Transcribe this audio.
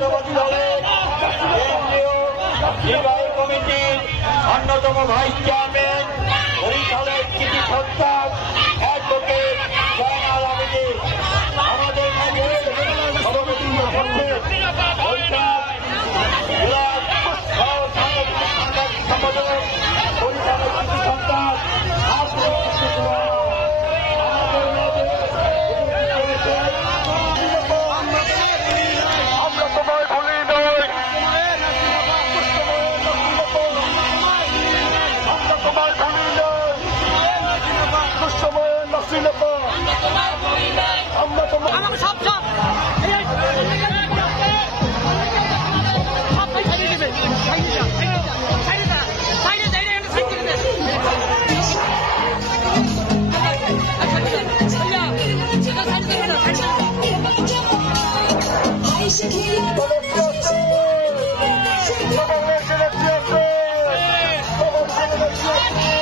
জাতীয়তাবাদী দলের কেন্দ্রীয় নির্বাহী কমিটির অন্যতম ভাইস চেয়ারম্যান বরিশালের কৃতি সন্তান অ্যাডভোকেট জয়নাল আবেদীন আমাদের মাঝে সভাপতি বরিশাল জেলার সাংগঠনিক সম্পাদক বরিশালের কৃতি সন্তান Should we